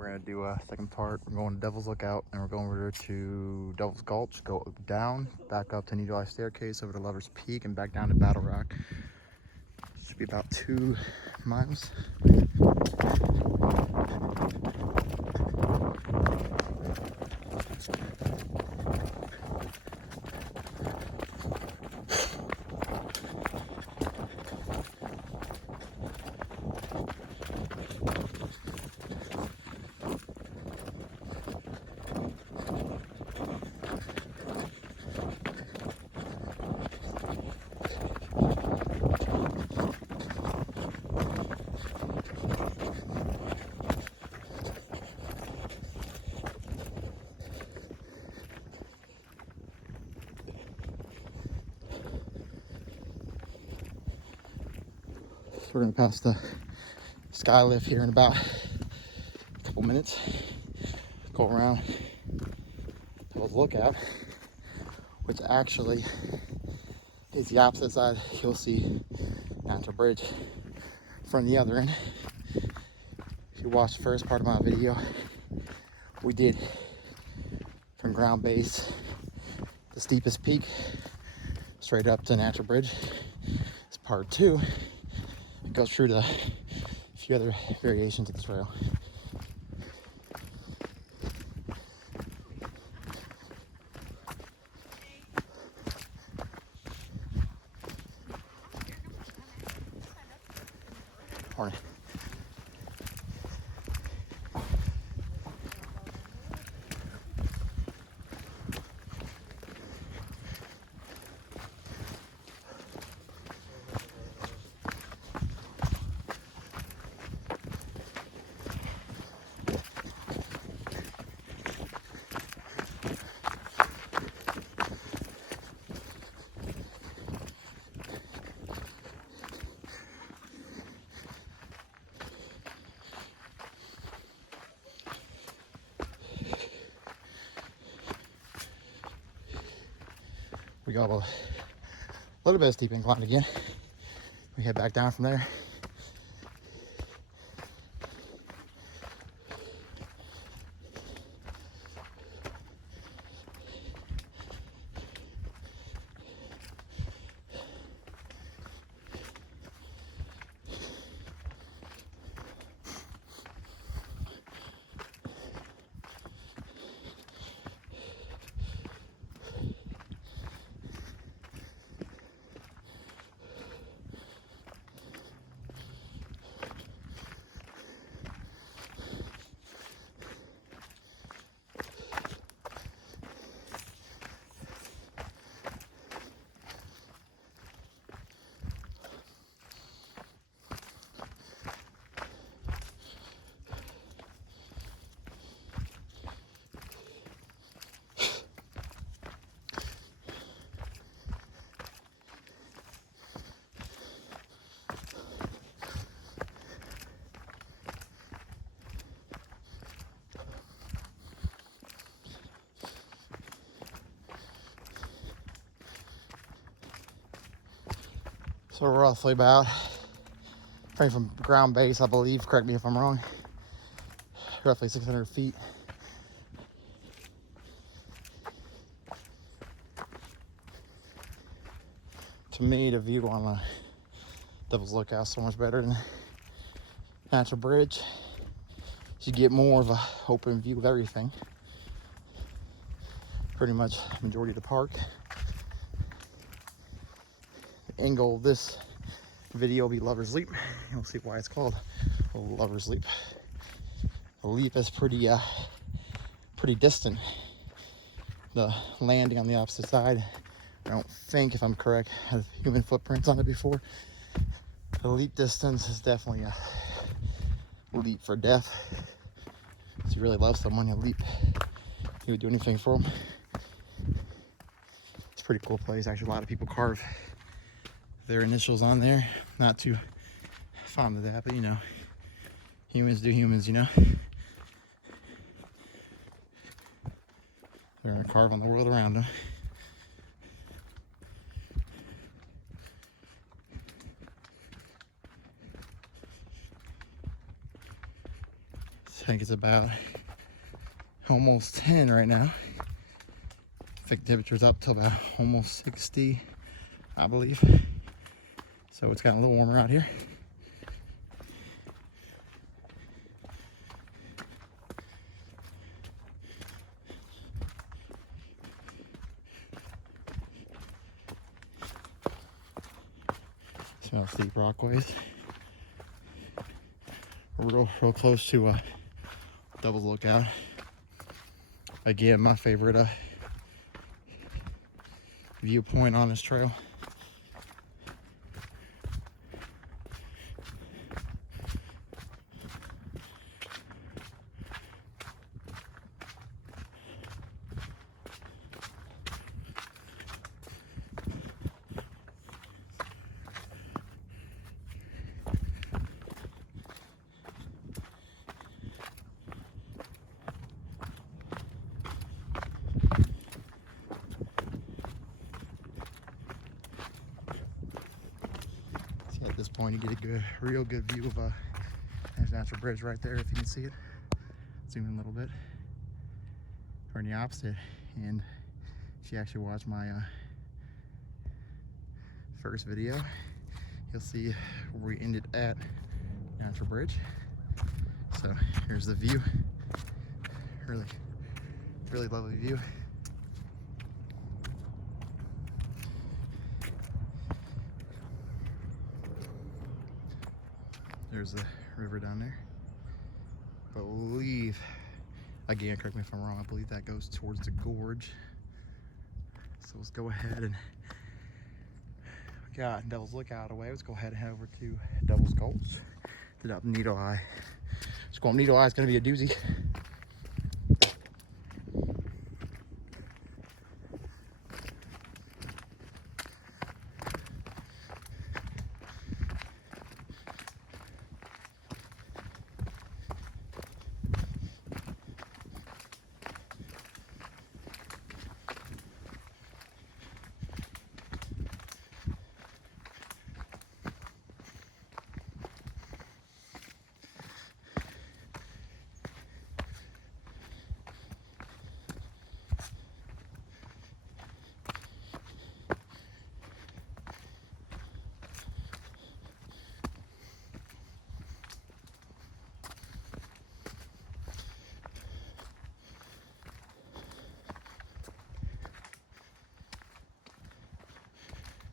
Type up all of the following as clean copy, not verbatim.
We're gonna do a second part. We're going to Devil's Lookout, and we're going over to Devil's Gulch, go down, back up to Needle Eye Staircase, over to Lover's Peak, and back down to Battle Rock. Should be about 2 miles. So we're gonna pass the sky lift here in about a couple minutes. Go around Devil's Lookout, which actually is the opposite side. You'll see Natural Bridge from the other end. If you watched the first part of my video, we did from ground base, the steepest peak, straight up to Natural Bridge. It's part 2. It goes through a few other variations of the trail. Morning. We got a little bit of steep incline again. We head back down from there. So we're roughly about, from ground base, I believe, correct me if I'm wrong, roughly 600 feet. To me, the view on the Devil's Lookout is so much better than Natural Bridge. You get more of a open view of everything. Pretty much majority of the park. The angle of this video will be Lover's Leap. You'll see why it's called Lover's Leap. The leap is pretty distant. The landing on the opposite side, I don't think, if I'm correct, has human footprints on it before. The leap distance is definitely a leap for death. If you really love someone, you leap. You would do anything for them. It's a pretty cool place. Actually, a lot of people carve their initials on there. Not too fond of that, but you know, humans do humans, you know. They're gonna carve on the world around them. think it's about almost 10 right now. I think the temperature's up to about almost 60, I believe. So it's gotten a little warmer out here. Smell steep rockways. We're real close to Devil's Lookout. Again, my favorite viewpoint on this trail. At this point, you get a real good view of there's Natural Bridge right there, if you can see it. Zoom in a little bit. Or in the opposite, and if you actually watch my first video, you'll see where we ended at Natural Bridge. So here's the view. Really lovely view. There's the river down there. I believe, again, correct me if I'm wrong, I believe that goes towards the gorge. So let's go ahead and, we got Devil's Lookout away. Let's go ahead and head over to Devil's Gulch, to up Needle Eye. Let's go up Needle Eye, it's gonna be a doozy.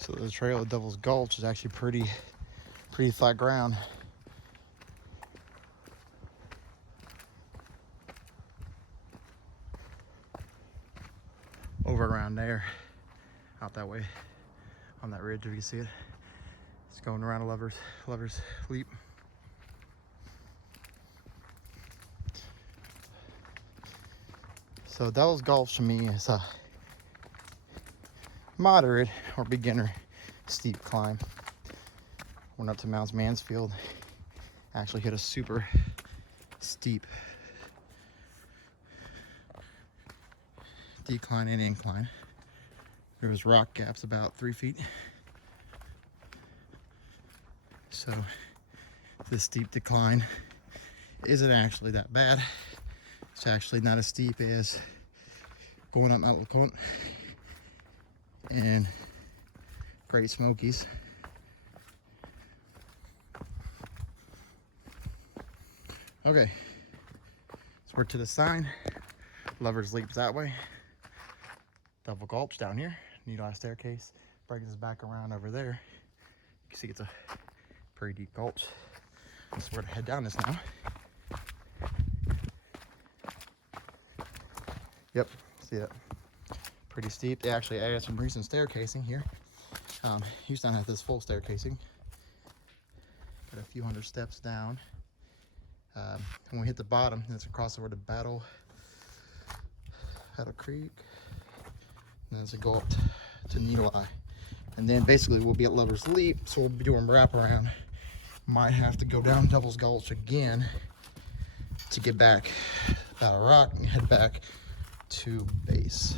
So the trail of Devil's Gulch is actually pretty flat ground. Over around there, out that way, on that ridge, if you can see it. It's going around a Lover's Leap. So Devil's Gulch to me is a moderate or beginner steep climb. Went up to Mount Mansfield, actually hit a super steep decline and incline. There was rock gaps about 3 feet. So this steep decline isn't actually that bad. It's actually not as steep as going up Mount LeConte and Great Smokies. Okay, so we're to the sign. Lover's Leap's that way. Devil Gulch down here. Needle Eye staircase brings us back around over there. You can see it's a pretty deep gulch. So we're gonna head down this now. Yep, see that? Pretty steep. They actually added some recent staircasing here. Used to not have this full staircasing. Got a few hundred steps down. When we hit the bottom, it's across over to Battle Creek. And then it's a go up to Needle Eye. And then basically we'll be at Lover's Leap, so we'll be doing wraparound. Might have to go down Devil's Gulch again to get back Battle Rock and head back to base.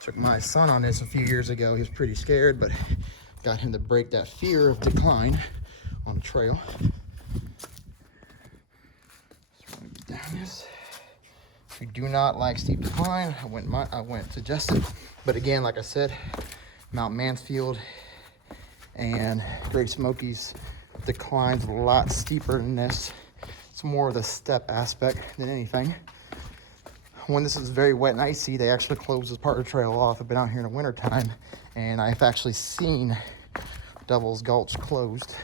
Took my son on this a few years ago. He was pretty scared, but got him to break that fear of decline on the trail. Yes. If you do not like steep decline, I went suggested. But again, like I said, Mount Mansfield and Great Smokies declines a lot steeper than this. It's more of the step aspect than anything. When this is very wet and icy, they actually close this part of the trail off. I've been out here in the winter time, and I've actually seen Devil's Gulch closed.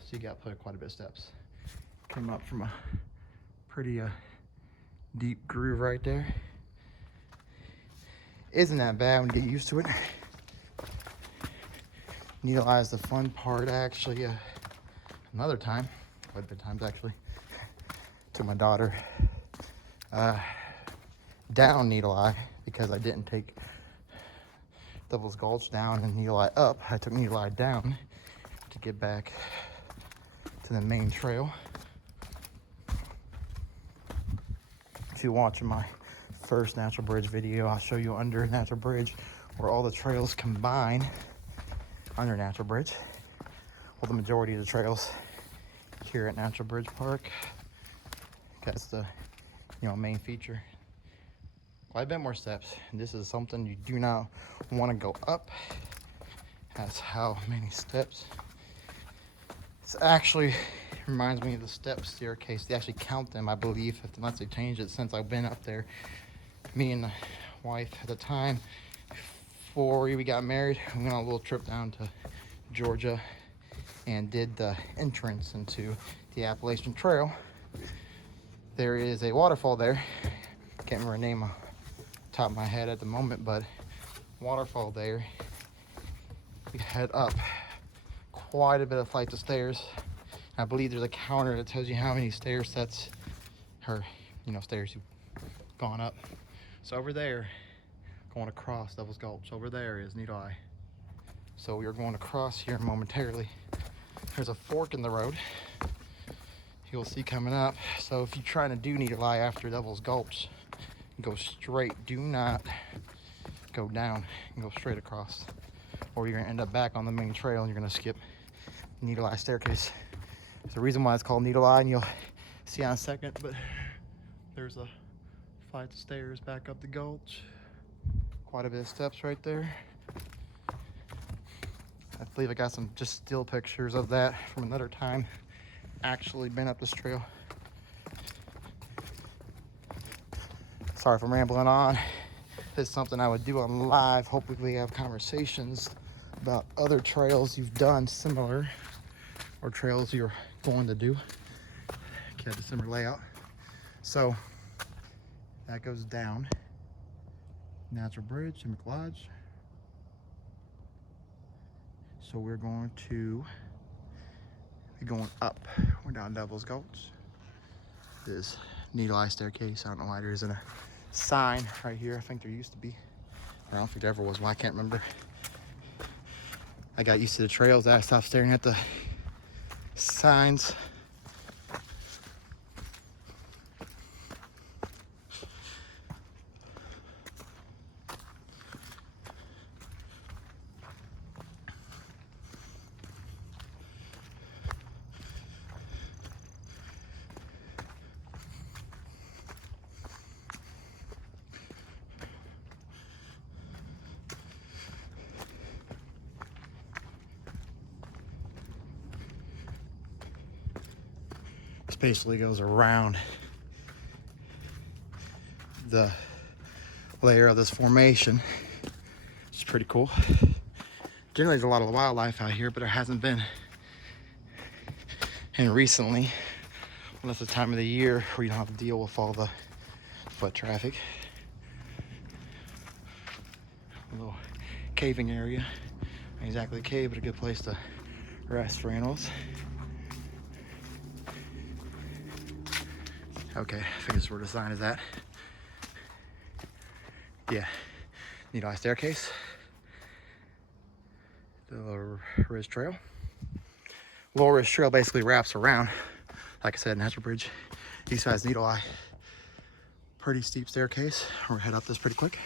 So you got to put quite a bit of steps. Came up from a pretty deep groove right there. Isn't that bad when you get used to it. Needle eye is the fun part. Actually, another time, quite a bit of times actually, took my daughter down Needle Eye because I didn't take Devil's Gulch down and Needle Eye up. I took Needle Eye down to get back to the main trail. If you're watching my first Natural Bridge video, I'll show you under Natural Bridge where all the trails combine under Natural Bridge. Well, the majority of the trails here at Natural Bridge Park. That's the main feature. Quite a bit more steps. This is something you do not want to go up. That's how many steps. It's actually reminds me of the step staircase. They actually count them, I believe, unless they changed it since I've been up there. Me and the wife at the time, before we got married, we went on a little trip down to Georgia and did the entrance into the Appalachian Trail. There is a waterfall there. Can't remember the name off the top of my head at the moment, but waterfall there. We head up quite a bit of flights of stairs. I believe there's a counter that tells you how many stair sets or stairs you've gone up. So over there, going across Devil's Gulch, over there is Needle Eye. So we are going across here momentarily. There's a fork in the road you'll see coming up. So if you're trying to do Needle Eye after Devil's Gulch, go straight. Do not go down and go straight across, or you're gonna end up back on the main trail and you're gonna skip Needle Eye staircase. There's a reason why it's called Needle Eye, and you'll see in a second, but there's a flight of stairs back up the gulch. Quite a bit of steps right there. I believe I got some just still pictures of that from another time. Actually been up this trail. Sorry if I'm rambling on. It's something I would do on live. Hopefully we have conversations about other trails you've done similar, or trails you're going to do. Have a similar layout. So that goes down Natural Bridge to McLodge. So we're going to be going up. We're down Devil's Gulch. This Needle Eye staircase. I don't know why there isn't a sign right here. I think there used to be. I don't think there ever was. Well, I can't remember. I got used to the trails. I stopped staring at the signs. This basically goes around the layer of this formation. It's pretty cool. Generally there's a lot of wildlife out here, but there hasn't been any recently. Well, that's the time of the year where you don't have to deal with all the foot traffic. A little caving area. Not exactly a cave, but a good place to rest for animals. Okay, I think this is where the sign is at. Yeah, Needle Eye staircase. The Ridge Trail. Lower Ridge Trail basically wraps around, like I said, Natural Bridge. East side's Needle Eye. Pretty steep staircase. We're gonna head up this pretty quick.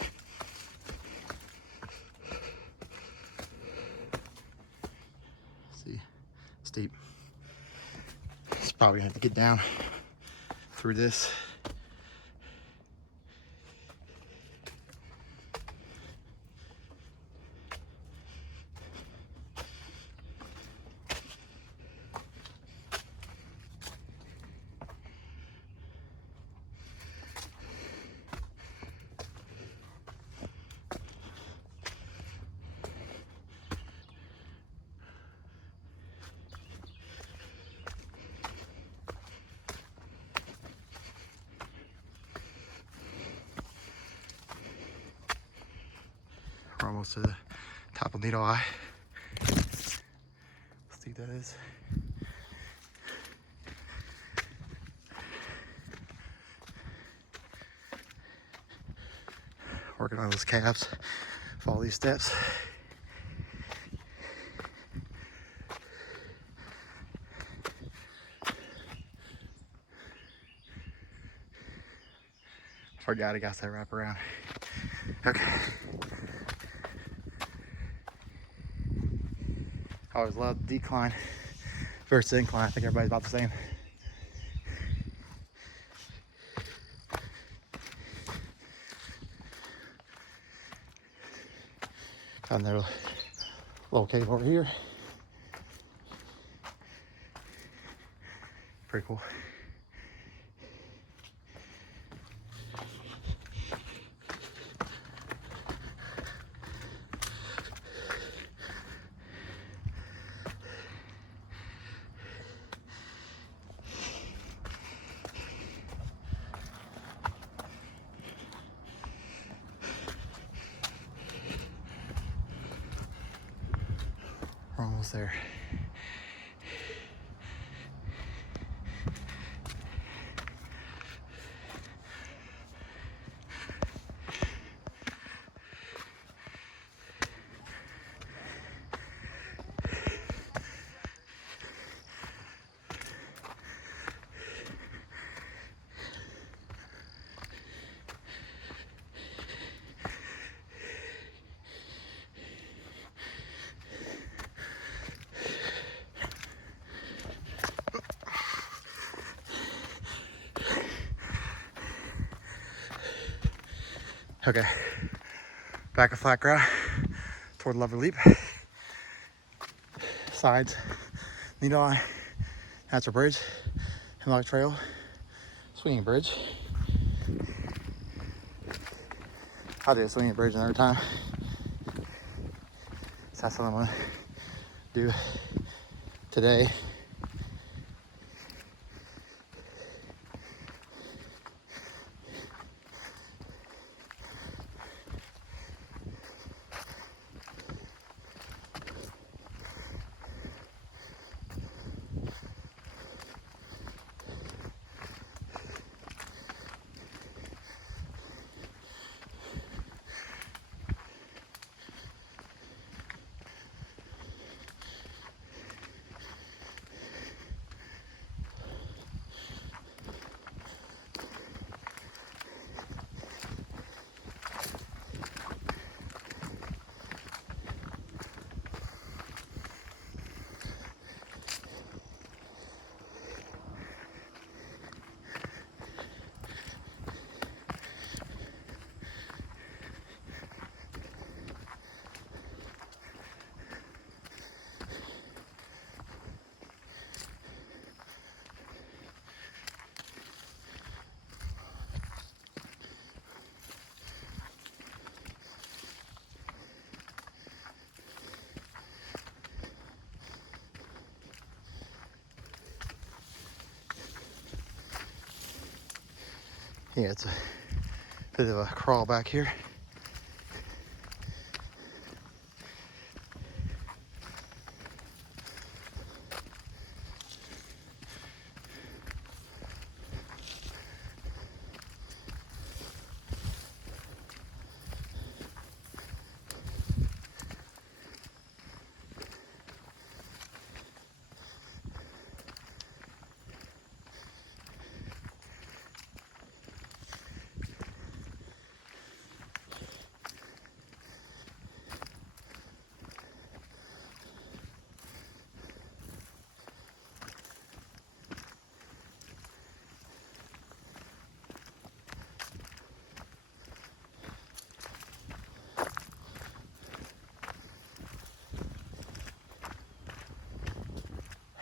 See, steep. Probably gonna have to get down through this. We're almost to the top of Needle Eye. Let's see what that is. Working on those calves. Follow these steps. Forgot I got that wrap around. Okay. I always love the decline versus incline. I think everybody's about the same. Got another little cave over here. Pretty cool. We're almost there. Okay, back of flat ground toward Lover Leap. Sides, Needle Eye, that's our bridge, Hemlock Trail, swinging bridge. I'll do a swinging bridge another time. So that's what I'm gonna do today. Yeah, it's a bit of a crawl back here.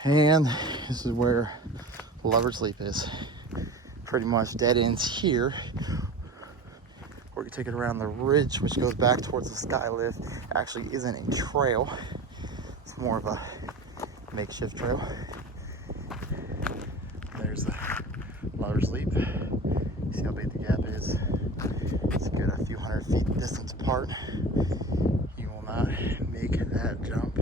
And this is where Lover's Leap is. Pretty much dead ends here. Or you take it around the ridge, which goes back towards the sky lift. Actually isn't a trail. It's more of a makeshift trail. There's the Lover's Leap. See how big the gap is? It's a good a few hundred feet distance apart. You will not make that jump.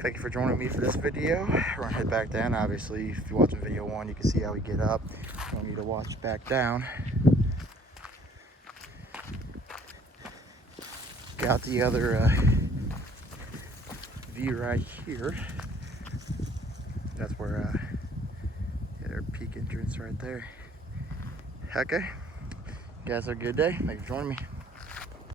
Thank you for joining me for this video. We're gonna head back down. Obviously, if you're watching video 1, you can see how we get up. I want you to watch back down. Got the other view right here. That's where their peak entrance right there. Okay, you guys have a good day. Thanks for joining me.